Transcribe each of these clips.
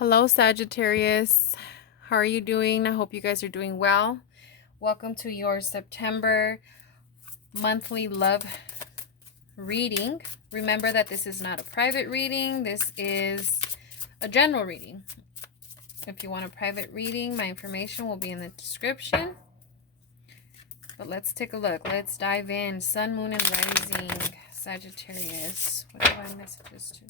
Hello, Sagittarius. How are you doing? I hope you guys are doing well. Welcome to your September monthly love reading. Remember that this is not a private reading. This is a general reading. If you want a private reading, my information will be in the description. But let's take a look. Let's dive in. Sun, Moon, and Rising. Sagittarius. What do I messages to?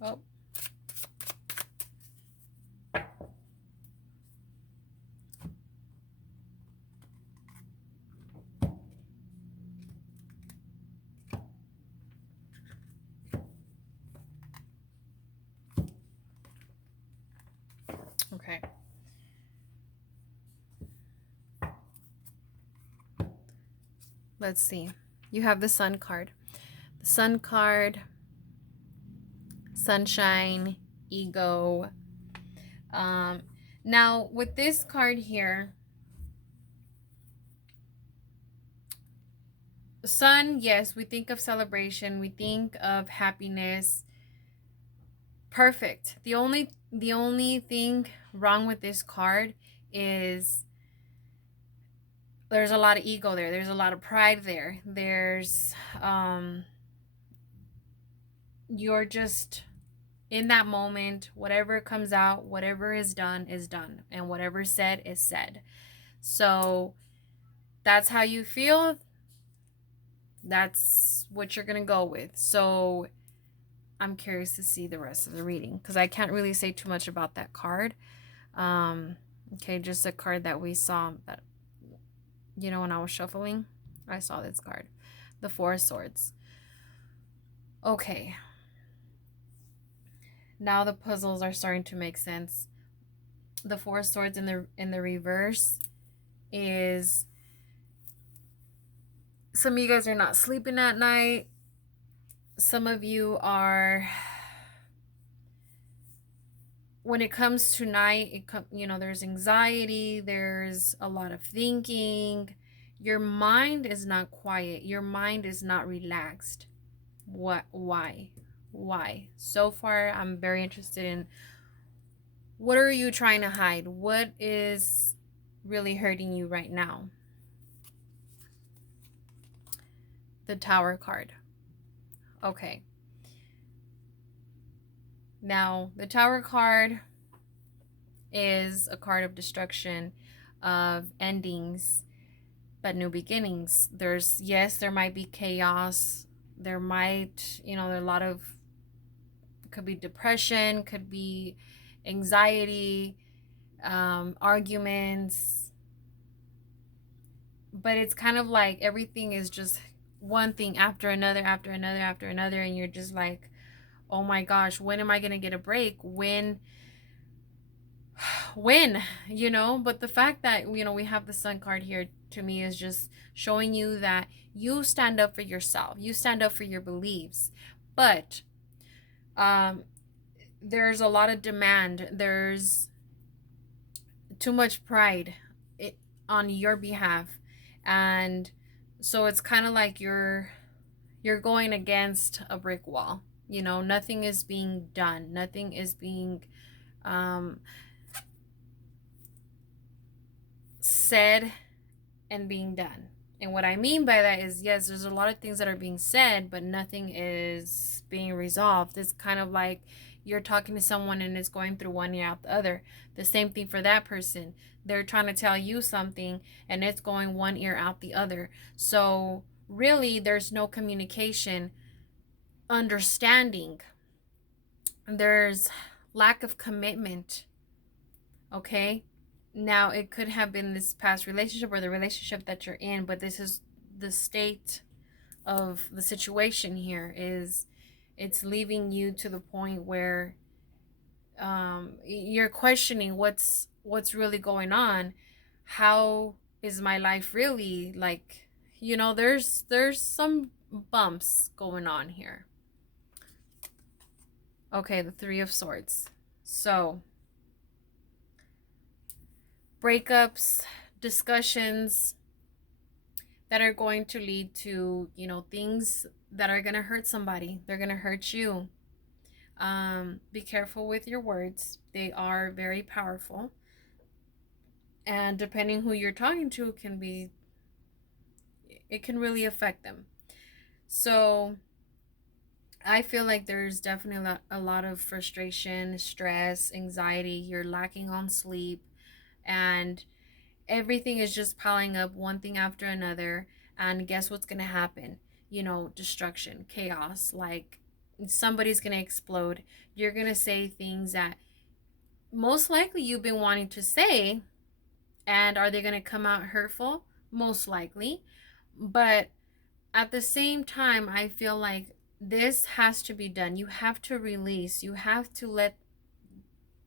Oh. Okay. Let's see. You have the Sun card. The Sun card, sunshine, ego. Now, with this card here, Sun, yes, we think of celebration. We think of happiness. Perfect. The only thing wrong with this card is there's a lot of ego there. There's a lot of pride there. There's you're just in that moment. Whatever comes out, whatever is done, and whatever is said is said. So that's how you feel. That's what you're gonna go with. So I'm curious to see the rest of the reading because I can't really say too much about that card. Okay, just a card that we saw that, when I was shuffling, I saw this card, the Four of Swords. Okay, now the puzzles are starting to make sense. The Four of Swords in the reverse is some of you guys are not sleeping at night. Some of you are, when it comes to night, there's anxiety, there's a lot of thinking. Your mind is not quiet. Your mind is not relaxed. Why? So far, I'm very interested in what are you trying to hide? What is really hurting you right now? The Tower card. Okay. Now, the Tower card is a card of destruction, of endings, but new beginnings. There might be chaos. There might, there are a lot of, could be depression, could be anxiety, arguments. But it's kind of like everything is just one thing after another, and you're just like, oh my gosh, when am I going to get a break? When, but the fact that, we have the Sun card here, to me, is just showing you that you stand up for yourself. You stand up for your beliefs. But there's a lot of demand. There's too much pride on your behalf. And so it's kind of like you're going against a brick wall. Nothing is being done. Nothing is being said and being done. And what I mean by that is, yes, there's a lot of things that are being said, but nothing is being resolved. It's kind of like you're talking to someone and it's going through one ear out the other. The same thing for that person. They're trying to tell you something and it's going one ear out the other. So really, there's no communication, understanding. There's lack of commitment. Okay? Now, it could have been this past relationship or the relationship that you're in, but this is the state of the situation here. Is it's leaving you to the point where you're questioning what's really going on. How is my life really? Like, there's some bumps going on here. Okay, the Three of Swords. So breakups, discussions, that are going to lead to, things that are going to hurt somebody. They're going to hurt you. Be careful with your words. They are very powerful. And depending who you're talking to, it can really affect them. So I feel like there's definitely a lot of frustration, stress, anxiety. You're lacking on sleep, and everything is just piling up, one thing after another. And guess what's going to happen? Destruction, chaos. Like, somebody's going to explode. You're going to say things that most likely you've been wanting to say. And are they going to come out hurtful? Most likely. But at the same time, I feel like this has to be done. You have to release. You have to let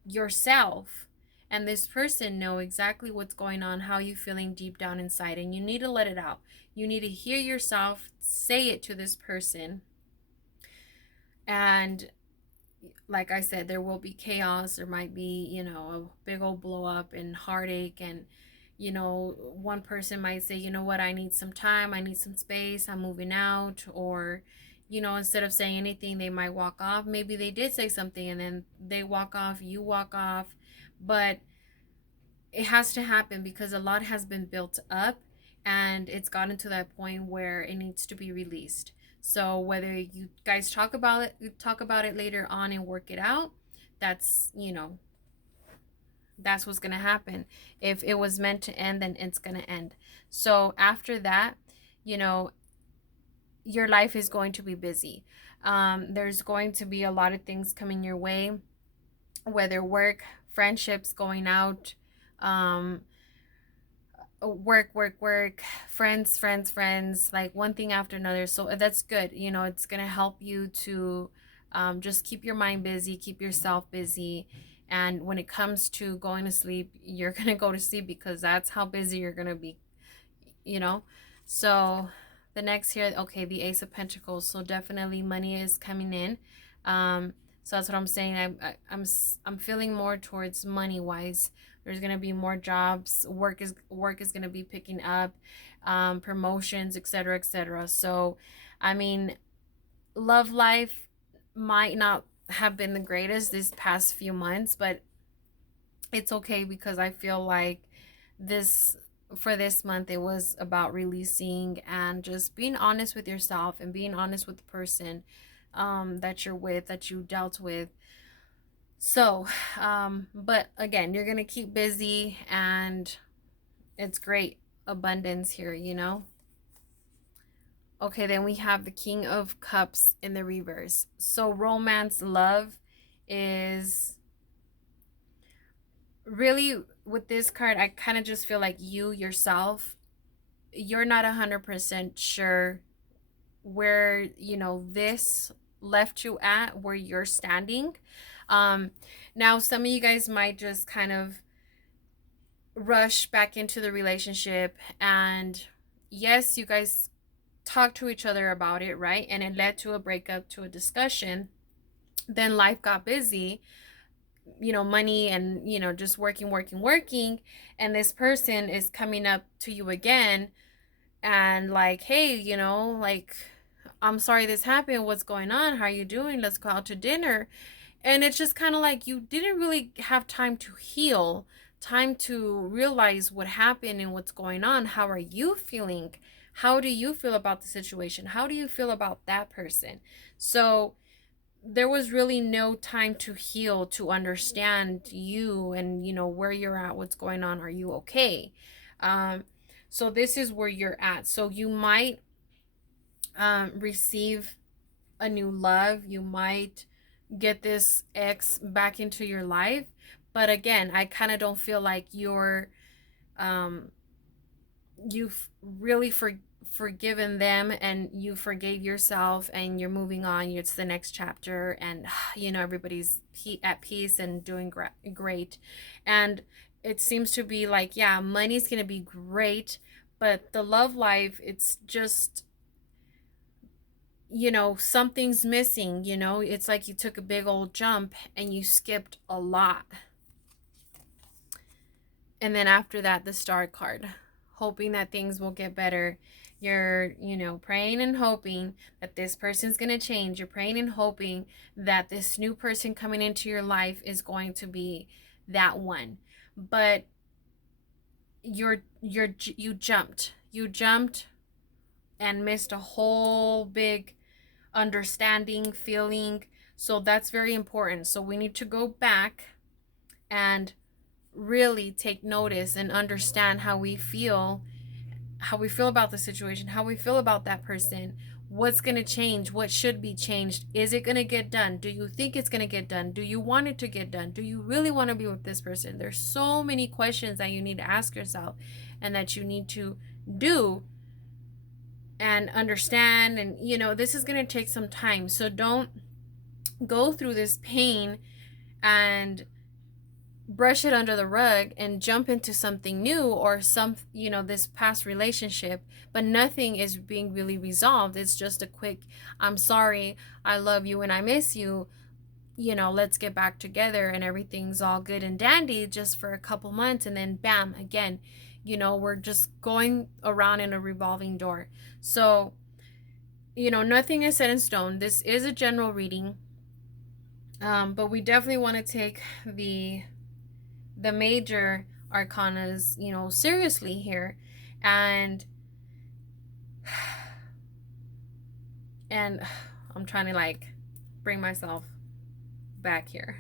yourself and this person know exactly what's going on, how you feeling deep down inside, and you need to let it out. You need to hear yourself say it to this person. And like I said, there will be chaos. There might be, a big old blow up and heartache. And, one person might say, you know what, I need some time, I need some space, I'm moving out. Or, instead of saying anything, they might walk off. Maybe they did say something and then they walk off, you walk off. But it has to happen because a lot has been built up and it's gotten to that point where it needs to be released. So whether you guys talk about it later on and work it out, that's, that's what's going to happen. If it was meant to end, then it's going to end. So after that, your life is going to be busy. There's going to be a lot of things coming your way, whether work, friendships, going out, work, friends, like one thing after another. So that's good. It's going to help you to just keep your mind busy, keep yourself busy. And when it comes to going to sleep, you're going to go to sleep because that's how busy you're going to be, So the next here, okay, the Ace of Pentacles. So definitely money is coming in. So that's what I'm saying. I'm feeling more towards money wise. There's gonna be more jobs. Work is gonna be picking up, promotions, etc., etc. So, I mean, love life might not have been the greatest this past few months, but it's okay because I feel like this for this month it was about releasing and just being honest with yourself and being honest with the person that you're with, that you dealt with. So, but again, you're gonna keep busy and it's great abundance here, Okay, then we have the King of Cups in the reverse. So romance, love is really, with this card, I kind of just feel like you yourself, you're not 100% sure where, this left you at, where you're standing. Now some of you guys might just kind of rush back into the relationship, and yes, you guys talked to each other about it, right? And it led to a breakup, to a discussion. Then life got busy, money and, just working. And this person is coming up to you again and like, hey, like, I'm sorry this happened. What's going on? How are you doing? Let's go out to dinner. And it's just kind of like you didn't really have time to heal, time to realize what happened and what's going on. How are you feeling? How do you feel about the situation? How do you feel about that person? So there was really no time to heal, to understand you and, where you're at, what's going on. Are you okay? So this is where you're at. So you might receive a new love. You might get this ex back into your life. But again, I kind of don't feel like you've really forgiven them and you forgave yourself and you're moving on. It's the next chapter and, everybody's at peace and doing great. And it seems to be like, yeah, money's going to be great, but the love life, it's just, something's missing. It's like you took a big old jump and you skipped a lot. And then after that, the Star card, hoping that things will get better. You're, praying and hoping that this person's going to change. You're praying and hoping that this new person coming into your life is going to be that one. But you jumped. You jumped and missed a whole big understanding, feeling. So that's very important. So we need to go back and really take notice and understand how we feel about the situation, how we feel about that person, what's going to change, what should be changed, is it going to get done, do you think it's going to get done, do you want it to get done, do you really want to be with this person? There's so many questions that you need to ask yourself and that you need to do and understand. And this is going to take some time, so don't go through this pain and brush it under the rug and jump into something new, or this past relationship, but nothing is being really resolved. It's just a quick, I'm sorry, I love you and I miss you, let's get back together, and everything's all good and dandy just for a couple months, and then bam, again, we're just going around in a revolving door. So nothing is set in stone. This is a general reading, but we definitely want to take the major arcanas, seriously here. And I'm trying to bring myself back here.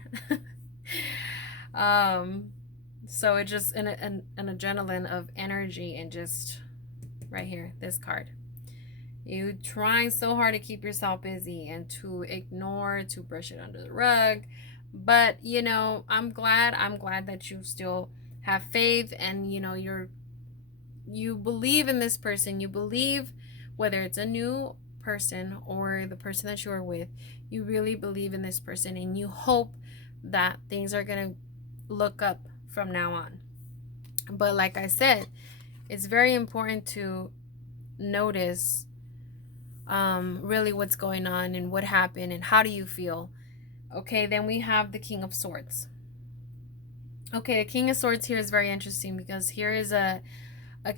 So it just an adrenaline of energy, and just right here, this card. You trying so hard to keep yourself busy and to ignore, to brush it under the rug. But I'm glad that you still have faith, and you believe in this person. You believe, whether it's a new person or the person that you are with, you really believe in this person, and you hope that things are going to look up from now on. But like I said, it's very important to notice really what's going on and what happened and how do you feel. Okay, then we have the King of Swords. Okay, the King of Swords here is very interesting, because here is a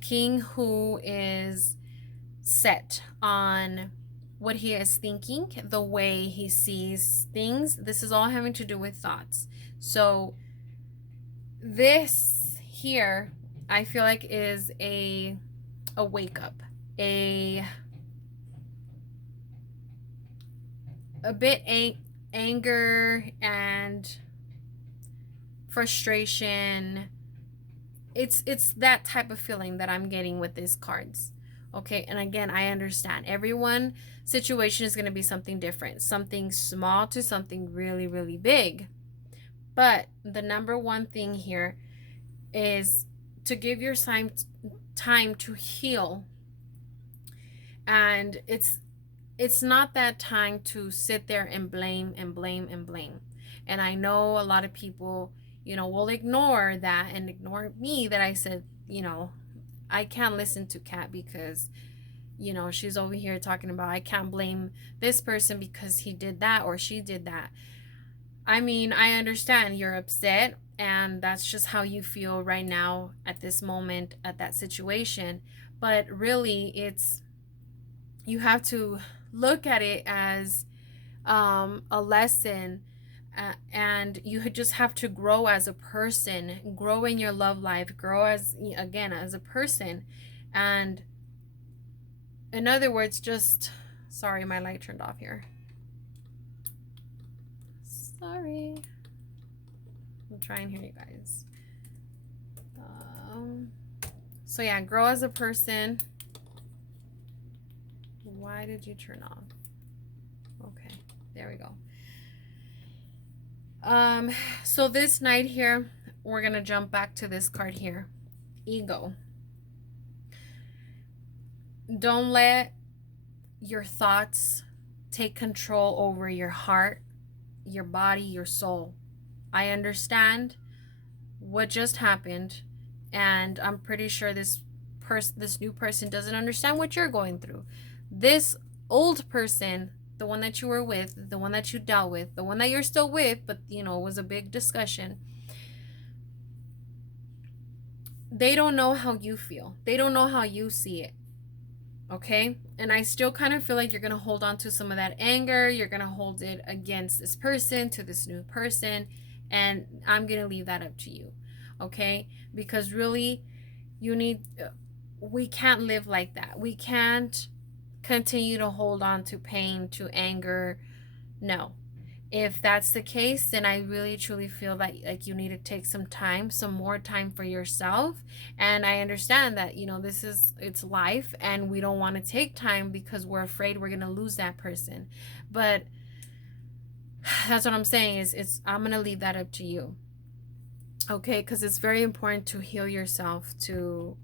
king who is set on what he is thinking, the way he sees things. This is all having to do with thoughts. So this here, I feel like, is a wake up, a bit anger and frustration. It's that type of feeling that I'm getting with these cards. Okay, and again, I understand everyone situation is going to be something different, something small to something really, really big. But the number one thing here is to give your time to heal. And it's not that time to sit there and blame and blame and blame. And I know a lot of people, will ignore that and ignore me that I said, I can't listen to Kat because, she's over here talking about I can't blame this person because he did that or she did that. I mean, I understand you're upset, and that's just how you feel right now at this moment, at that situation. But really, you have to look at it as a lesson, and you just have to grow as a person, grow in your love life, grow as a person. And in other words, just, sorry, my light turned off here. Sorry. I'm trying here, you guys. So yeah, grow as a person. Why did you turn off? Okay, there we go. So this night here, we're gonna jump back to this card here, ego. Don't let your thoughts take control over your heart, your body, your soul. I understand what just happened, and I'm pretty sure this new person doesn't understand what you're going through. This old person, the one that you were with, the one that you dealt with, the one that you're still with, but it was a big discussion. They don't know how you feel. They don't know how you see it. Okay? And I still kind of feel like you're going to hold on to some of that anger. You're going to hold it against this person, to this new person. And I'm going to leave that up to you. Okay? Because really, we can't live like that. We can't continue to hold on to pain, to anger. No. If that's the case, then I really truly feel that like you need to take some more time for yourself. And I understand that, it's life and we don't want to take time because we're afraid we're going to lose that person. But that's what I'm saying is I'm going to leave that up to you. Okay? Because it's very important to heal yourself, to,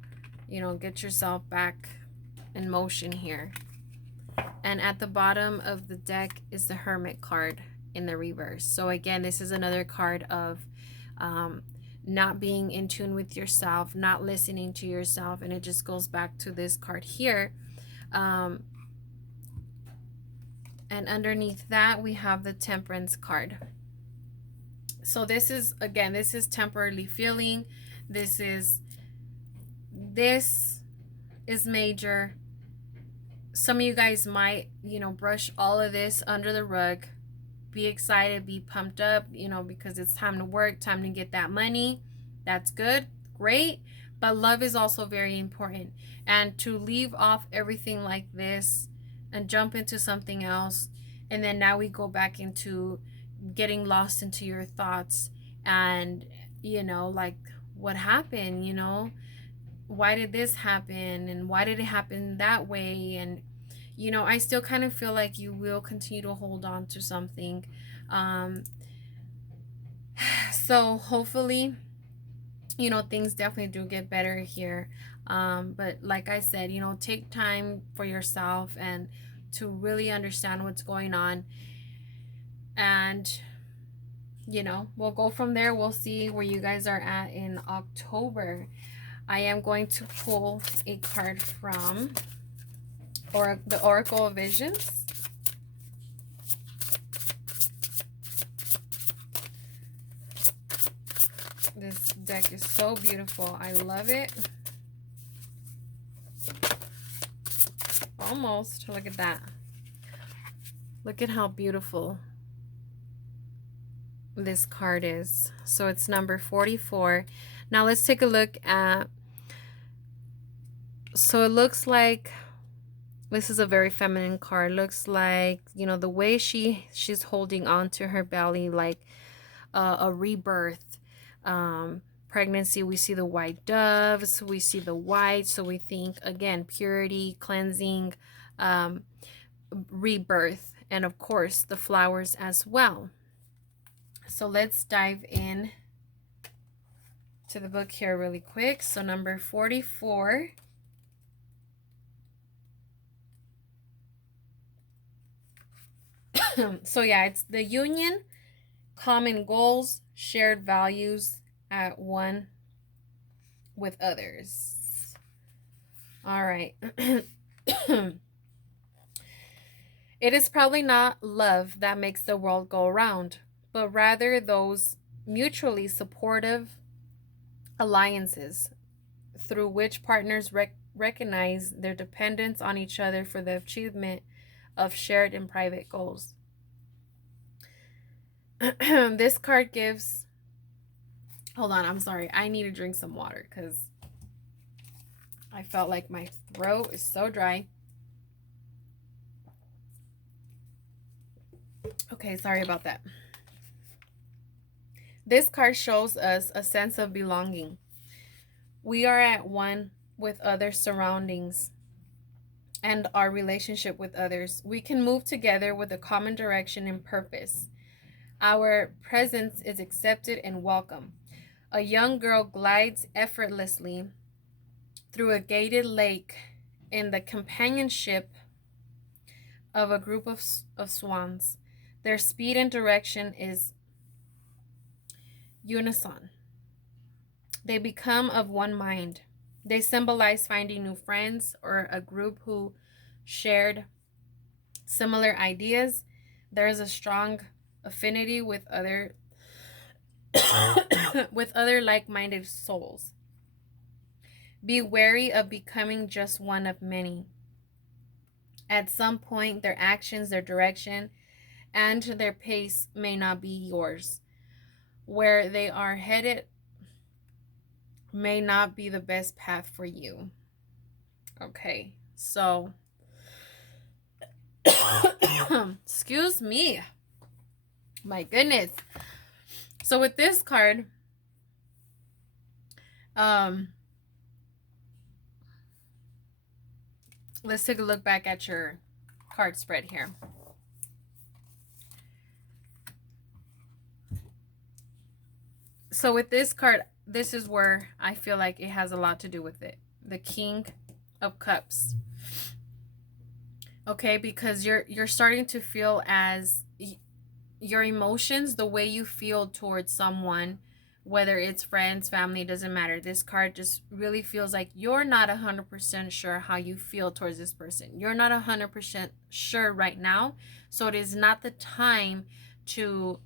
get yourself back in motion here. And at the bottom of the deck is the Hermit card in the reverse. So again, this is another card of not being in tune with yourself, not listening to yourself. And it just goes back to this card here. And underneath that, we have the Temperance card. So this is temporarily feeling. This is major. Some of you guys might, brush all of this under the rug. Be excited, be pumped up, because it's time to work, time to get that money. That's good, great. But love is also very important. And to leave off everything like this and jump into something else, and then now we go back into getting lost into your thoughts and, like, what happened, why did this happen and why did it happen that way? And I still kind of feel like you will continue to hold on to something. So hopefully, things definitely do get better here. But like I said, take time for yourself and to really understand what's going on. And, we'll go from there. We'll see where you guys are at in October. I am going to pull a card from the Oracle of Visions. This deck is so beautiful. I love it. Almost. Look at that. Look at how beautiful this card is. So it's number 44. Now let's take a look at... So it looks like this is a very feminine card. Looks like, the way she's holding on to her belly, like a rebirth, pregnancy. We see the white doves, we see the white, so we think again purity, cleansing, rebirth, and of course the flowers as well. So let's dive in to the book here really quick. So number 44. So yeah, it's the union, common goals, shared values, at one with others. All right. It is probably not love that makes the world go around, but rather those mutually supportive alliances through which partners recognize their dependence on each other for the achievement of shared and private goals. This card gives... Hold on, I'm sorry. I need to drink some water because I felt like my throat is so dry. Okay, sorry about that. This card shows us a sense of belonging. We are at one with other surroundings and our relationship with others. We can move together with a common direction and purpose. Our presence is accepted and welcome. A young girl glides effortlessly through a gated lake in the companionship of a group of swans. Their speed and direction is unison. They become of one mind. They symbolize finding new friends or a group who shared similar ideas. There is a strong affinity with other with other like-minded souls. Be wary of becoming just one of many. At some point, their actions, their direction, and their pace may not be yours. Where they are headed may not be the best path for you. Okay, so excuse me. My goodness. So with this card, let's take a look back at your card spread here. So with this card, this is where I feel like it has a lot to do with it. The King of Cups. Okay, because you're starting to feel as your emotions, the way you feel towards someone, whether it's friends, family, doesn't matter. This card just really feels like you're not 100% sure how you feel towards this person. You're not 100% sure right now. So it is not the time to,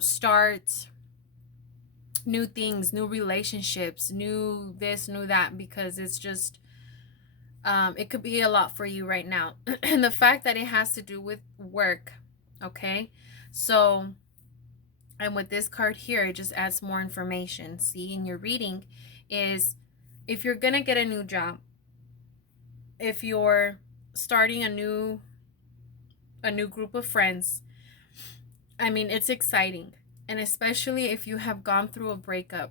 start new things, new relationships, new this, new that, because it's just, it could be a lot for you right now. And the fact that it has to do with work, okay? So, and with this card here, it just adds more information. See, in your reading is if you're going to get a new job, if you're starting a new group of friends, I mean, it's exciting. And especially if you have gone through a breakup.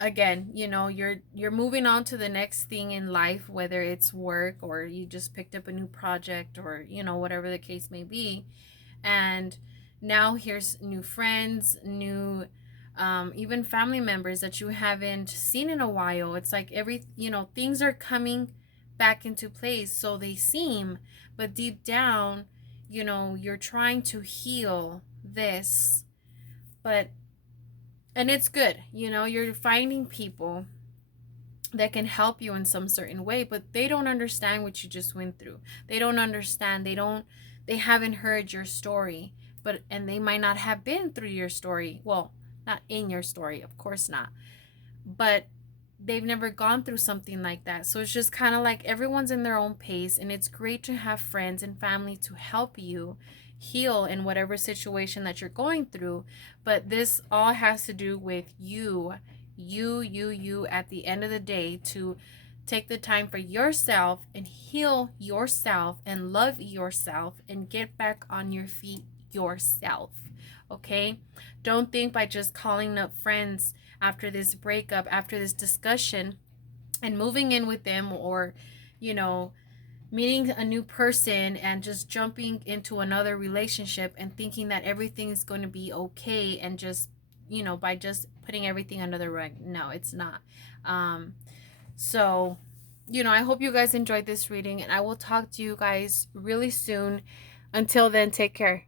Again, you're moving on to the next thing in life, whether it's work or you just picked up a new project or, whatever the case may be. And now here's new friends, new even family members that you haven't seen in a while. It's like things are coming back into place, so they seem, but deep down, you're trying to heal this, and it's good. You're finding people that can help you in some certain way, but they don't understand what you just went through. They don't understand. They haven't heard your story, and they might not have been through your story. Well, not in your story, of course not. But they've never gone through something like that. So it's just kind of like everyone's in their own pace, and it's great to have friends and family to help you heal in whatever situation that you're going through. But this all has to do with you at the end of the day, to take the time for yourself and heal yourself and love yourself and get back on your feet yourself. Okay? Don't think by just calling up friends after this breakup, after this discussion, and moving in with them, or meeting a new person and just jumping into another relationship and thinking that everything is going to be okay, and just by just putting everything under the rug. No, it's not. So I hope you guys enjoyed this reading, and I will talk to you guys really soon. Until then, take care.